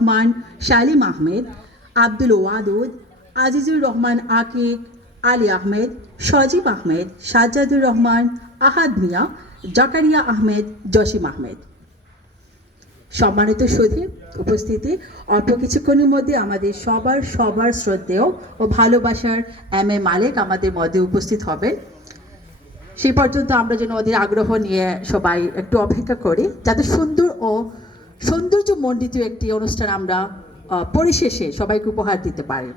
রহমান শালিম আহমেদ, আব্দুল ওয়াদুদ, আজিজুর রহমান আকিক, আলী আহমেদ, সজীব আহমেদ, সাজ্জাদুর রহমান, আহাদ মিয়া, জাকারিয়া আহমেদ, জসিম আহমেদ। সম্মানিত সুধী উপস্থিতি, অল্প কিছুক্ষণের মধ্যে আমাদের সবার শ্রদ্ধেয় ও ভালোবাসার এম এ মালিক আমাদের মধ্যে উপস্থিত হবেন। সেই পর্যন্ত আমরা যেন ওদের আগ্রহ নিয়ে সবাই একটু অপেক্ষা করি, যাতে সুন্দর ও সৌন্দর্যমণ্ডিত একটি অনুষ্ঠান আমরা পরিশেষে সবাইকে উপহার দিতে পারি।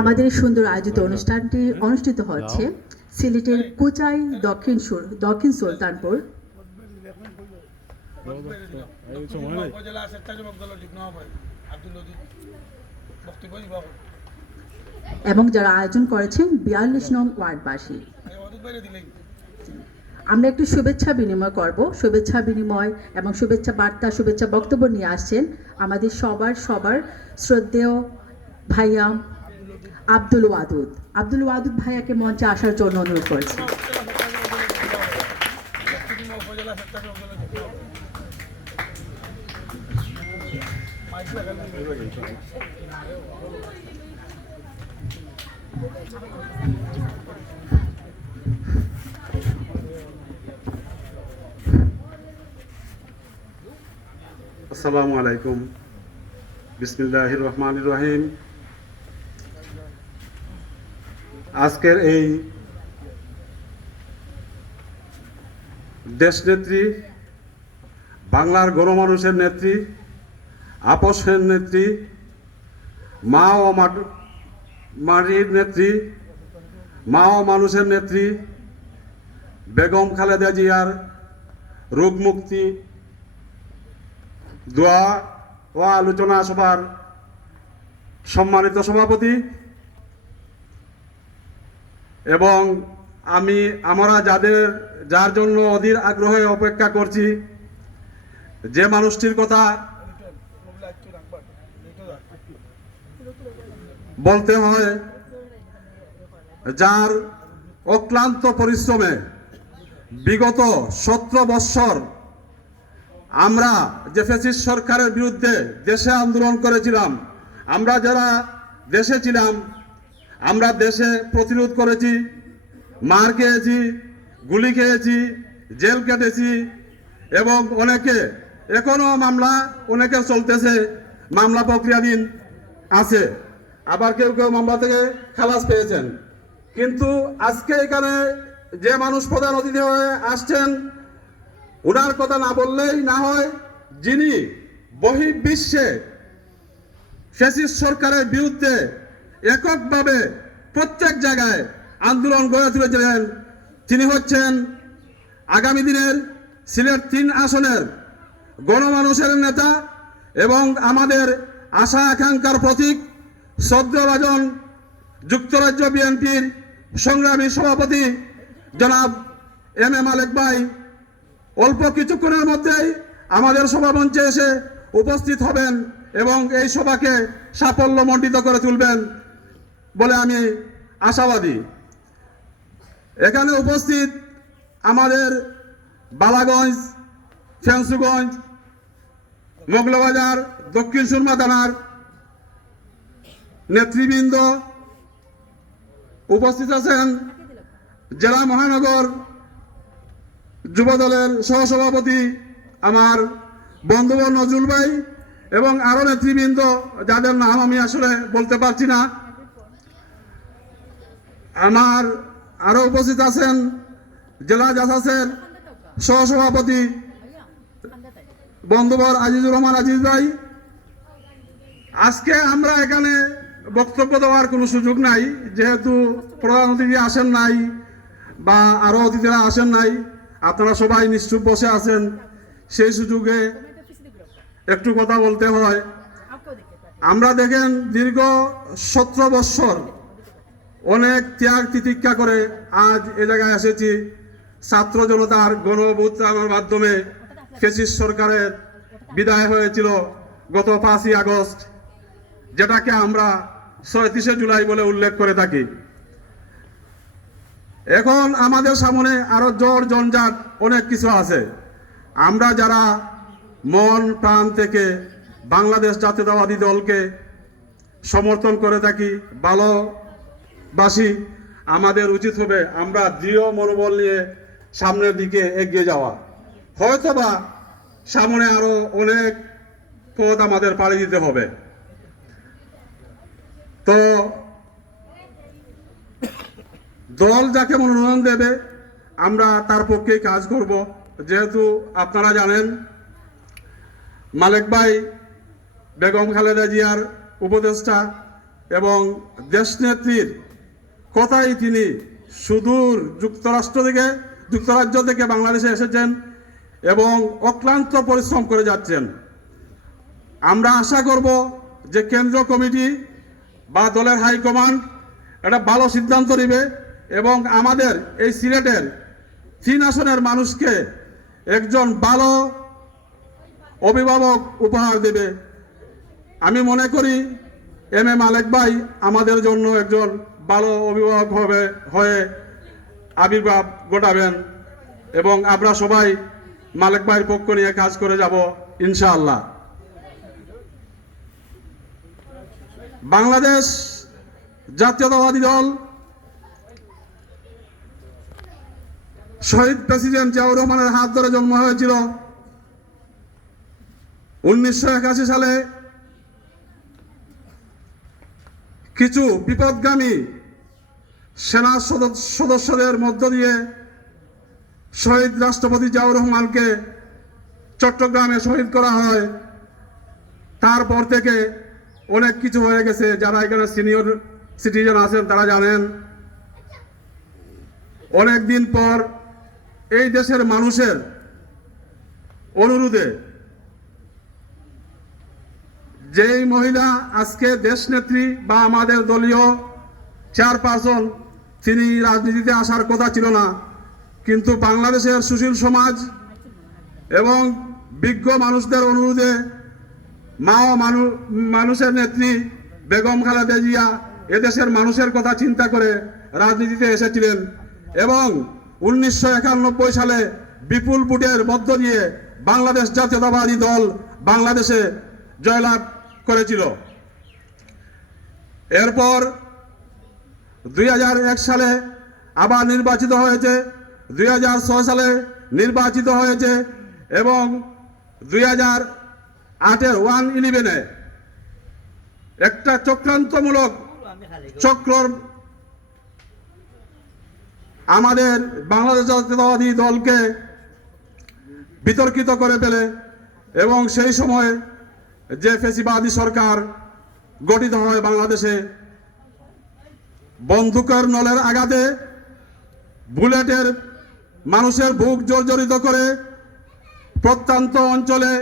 আমাদের সুন্দর আয়োজিত অনুষ্ঠানটি অনুষ্ঠিত হচ্ছে সিলেটের কুচাই দক্ষিণ সুলতানপুর এবং যারা আয়োজন করেছেন 42 নং ওয়ার্ডবাসী। আমরা একটু শুভেচ্ছা বিনিময় করব। শুভেচ্ছা বিনিময় এবং শুভেচ্ছা বার্তা, শুভেচ্ছা বক্তব্য নিয়ে আসছেন আমাদের সবার শ্রদ্ধেয় ভাইয়া আব্দুল ওয়াদুদ। আব্দুল ওয়াদুদ ভাইয়াকে মঞ্চে আসার জন্য অনুরোধ করেছি। আসসালামু আলাইকুম, বিসমিল্লাহির রহমানির রহিম। আজকের এই দেশনেত্রী, বাংলার গণমানুষের নেত্রী, আপসের নেত্রী, মা ও মাটির নেত্রী, মা ও মানুষের নেত্রী বেগম খালেদা জিয়ার রোগমুক্তি দোয়া ও আলোচনা সভার সম্মানিত সভাপতি এবং আমরা যার জন্য অধীর আগ্রহে অপেক্ষা করছি, যে মানুষটির কথা বলতে হয়, যার অক্লান্ত পরিশ্রমে বিগত 17 বৎসর আমরা যে ফ্যাসিস্ট সরকারের বিরুদ্ধে দেশে আন্দোলন করেছিলাম, আমরা যারা দেশে ছিলাম, আমরা দেশে প্রতিরোধ করেছি, মার খেয়েছি, গুলি খেয়েছি, জেল কেটেছি এবং অনেকে এখনো মামলা অনেকের চলতেছে, মামলা প্রক্রিয়াধীন আছে, আবার কেউ মামলা থেকে খালাস পেয়েছেন। কিন্তু আজকে এখানে যে মানুষ প্রধান অতিথি হয়ে আসছেন, ওনার কথা না বললেই না হয়, যিনি বহির্বিশ্বে ফ্যাসিস্ট সরকারের বিরুদ্ধে এককভাবে প্রত্যেক জায়গায় আন্দোলন গড়ে তুলেছিলেন, তিনি হচ্ছেন আগামী দিনের সিলেট 3 আসনের গণমানুষের নেতা এবং আমাদের আশা আকাঙ্ক্ষার প্রতীক, শ্রদ্ধাভাজন যুক্তরাজ্য বিএনপির সংগ্রামী সভাপতি জনাব এম এ মালিক ভাই অল্প কিছুক্ষণের মধ্যেই আমাদের সভামঞ্চে এসে উপস্থিত হবেন এবং এই সভাকে সাফল্যমণ্ডিত করে তুলবেন বলে আমি আশাবাদী। এখানে উপস্থিত আমাদের বালাগঞ্জ, ফেন্সুগঞ্জ, মোগলবাজার, দক্ষিণ সুরমা থানার নেতৃবৃন্দ উপস্থিত আছেন, জেলা মহানগর যুবদলের সহসভাপতি আমার বন্ধুবর নজরুল ভাই এবং আরো নেতৃবৃন্দ যাদের নাম আমি আসলে বলতে পারছি না। আমার আরো উপস্থিত আছেন জেলা জাসাসের সহসভাপতি বন্ধুবর আজিজুর রহমান আজিজ ভাই। আজকে আমরা এখানে বক্তব্য দেওয়ার কোনো সুযোগ নাই, যেহেতু প্রধান অতিথি আসেন নাই বা আরো অতিথিরা আসেন নাই, আপনারা সবাই নিশ্চুপ বসে আছেন, সেই সুযোগে একটু কথা বলতে হয়। আমরা দেখেন দীর্ঘ 17 বৎসর অনেক ত্যাগ তিতিক্ষা করে আজ এ জায়গায় এসেছি। ছাত্র জনতার গণ অভ্যুত্থানের মাধ্যমে ফ্যাসিস্ট সরকারের বিদায় হয়েছিল গত 5ই আগস্ট, যেটাকে আমরা 36শে জুলাই বলে উল্লেখ করে থাকি। এখন আমাদের সামনে আরো জ্বর জঞ্জাট অনেক কিছু আছে। আমরা যারা মন প্রাণ থেকে বাংলাদেশ জাতীয়তাবাদী দলকে সমর্থন করে থাকি, ভালোবাসি, আমাদের উচিত হবে আমরা দৃঢ় মনোবল নিয়ে সামনের দিকে এগিয়ে যাওয়া। হয়তোবা সামনে আরো অনেক পথ আমাদের পাড়ি দিতে হবে। তো দল যাকে মনোনয়ন দেবে আমরা তার পক্ষেই কাজ করব। যেহেতু আপনারা জানেন মালেক ভাই বেগম খালেদা জিয়ার উপদেষ্টা এবং দেশনেত্রীর কথাই তিনি সুদূর যুক্তরাজ্য থেকে বাংলাদেশে এসেছেন এবং অক্লান্ত পরিশ্রম করে যাচ্ছেন। আমরা আশা করব যে কেন্দ্র কমিটি বা দলের হাইকমান্ড একটা ভালো সিদ্ধান্ত নেবে এবং আমাদের এই সিলেটের 3 আসনের মানুষকে একজন ভালো অভিভাবক উপহার দেবে। আমি মনে করি এম এ মালেক ভাই আমাদের জন্য একজন ভালো অভিভাবক হয়ে আবির্ভাব ঘটাবেন এবং আমরা সবাই মালেক ভাইয়ের পক্ষ নিয়ে কাজ করে যাব ইনশাআল্লাহ। বাংলাদেশ জাতীয়তাবাদী দল শহীদ প্রেসিডেন্ট জিয়াউর রহমানের হাত ধরে জন্ম হয়েছিল 1981 সালে। কিছু বিপদগামী সেনা সদস্যদের মধ্য দিয়ে শহীদ রাষ্ট্রপতি জিয়াউর রহমানকে চট্টগ্রামে শহীদ করা হয়। তারপর থেকে অনেক কিছু হয়ে গেছে। যারা এখানে সিনিয়র সিটিজেন আছেন তারা জানেন। অনেক দিন পর এই দেশের মানুষের অনুরোধে যেই মহিলা আজকে দেশনেত্রী বা আমাদের দলীয় চেয়ারপারসন, তিনি রাজনীতিতে আসার কথা ছিল না, কিন্তু বাংলাদেশের সুশীল সমাজ এবং বিজ্ঞ মানুষদের অনুরোধে মানুষের নেত্রী বেগম খালেদা জিয়া এদেশের মানুষের কথা চিন্তা করে রাজনীতিতে এসেছিলেন এবং 1991 সালে বিপুল ভোটের মধ্য দিয়ে বাংলাদেশ জাতীয়তাবাদী দল বাংলাদেশে জয়লাভ করেছিল। এরপর 2001 সালে আবার নির্বাচিত হয়েছে, 2006 সালে নির্বাচিত হয়েছে এবং 2008-এর 1/11-এ একটা চক্রান্তমূলক চক্র আমাদের বাংলাদেশ জাতীয়তাবাদী দলকে বিতর্কিত করে ফেলে এবং সেই সময় যে ফ্যাসিবাদী সরকার গঠিত হয় বাংলাদেশে, বন্দুকের নলের আঘাতে বুলেটের মানুষের বুক জর্জরিত করে প্রত্যন্ত অঞ্চলে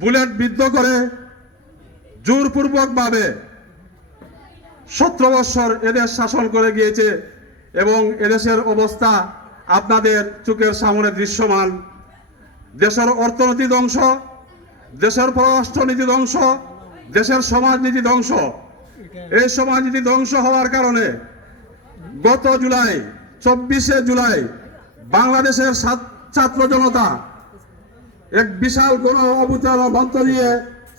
বুলেট বিদ্ধ করে জোরপূর্বকভাবে 17 বৎসর এদেশ শাসন করে গিয়েছে এবং এদেশের অবস্থা আপনাদের চোখের সামনে দৃশ্যমান। দেশের অর্থনীতি ধ্বংস, দেশের পররাষ্ট্রনীতি ধ্বংস, দেশের সমাজনীতি ধ্বংস। এই সমাজনীতি ধ্বংস হওয়ার কারণে গত 24শে জুলাই বাংলাদেশের ছাত্র জনতা এক বিশাল গণ অভ্যুত্থানের মধ্য দিয়ে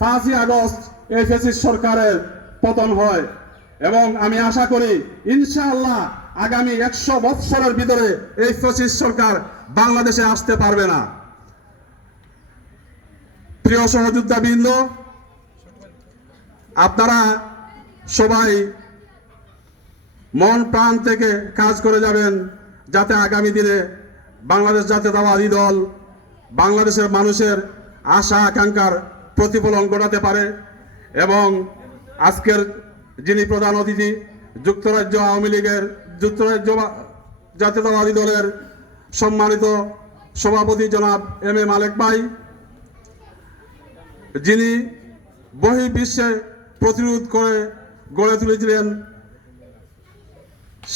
5ই আগস্ট এই ফ্যাসিস্ট সরকারের পতন হয় এবং আমি আশা করি ইনশাআল্লাহ আগামী 100 বৎসরের ভিতরে এই ফ্যাসিস্ট সরকার বাংলাদেশে আসতে পারবে না। প্রিয় সহযোদ্ধাবৃন্দ, আপনারা সবাই মন প্রাণ থেকে কাজ করে যাবেন, যাতে আগামী দিনে বাংলাদেশ জাতীয়তাবাদী দল বাংলাদেশের মানুষের আশা আকাঙ্ক্ষার প্রতিফলন ঘটাতে পারে। এবং আজকের যিনি প্রধান অতিথি, যুক্তরাজ্য আওয়ামী লীগের যুক্তরাজ্য জাতীয়তাবাদী দলের সম্মানিত সভাপতি জনাব এম এ মালেক ভাই, যিনি বহির্বিশ্বে প্রতিরোধ করে গড়ে তুলেছিলেন,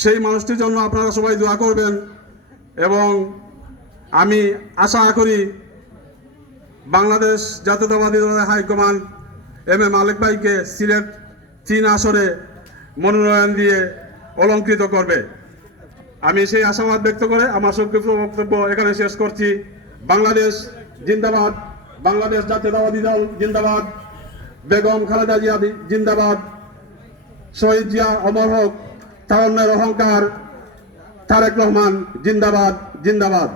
সেই মানুষটির জন্য আপনারা সবাই দোয়া করবেন। এবং আমি আশা করি বাংলাদেশ জাতীয়তাবাদী দলের হাইকমান্ড এম এ মালেক ভাইকে সিলেট 3 আসনে মনোনয়ন দিয়ে অলঙ্কৃত করবে। আমি সেই আশাবাদ ব্যক্ত করে আমার সংক্ষিপ্ত বক্তব্য এখানে শেষ করছি। বাংলাদেশ জিন্দাবাদ, বাংলাদেশ জাতীয়তাবাদী দল জিন্দাবাদ, বেগম খালেদা জিয়া জিন্দাবাদ, শহীদ জিয়া অমর হোক, তারুণ্যের অহংকার তারেক রহমান জিন্দাবাদ জিন্দাবাদ।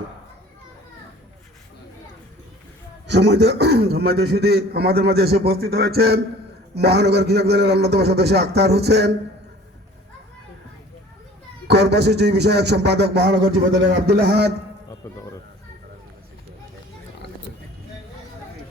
সম্মানিত সুধী, আমাদের মাঝে এসে উপস্থিত হয়েছেন মহানগর কৃষক দলের অন্যতম সদস্য আক্তার হোসেন, কর্মসূচি বিষয়ক সম্পাদক মহানগর যুব দলের আব্দুল আহাদ,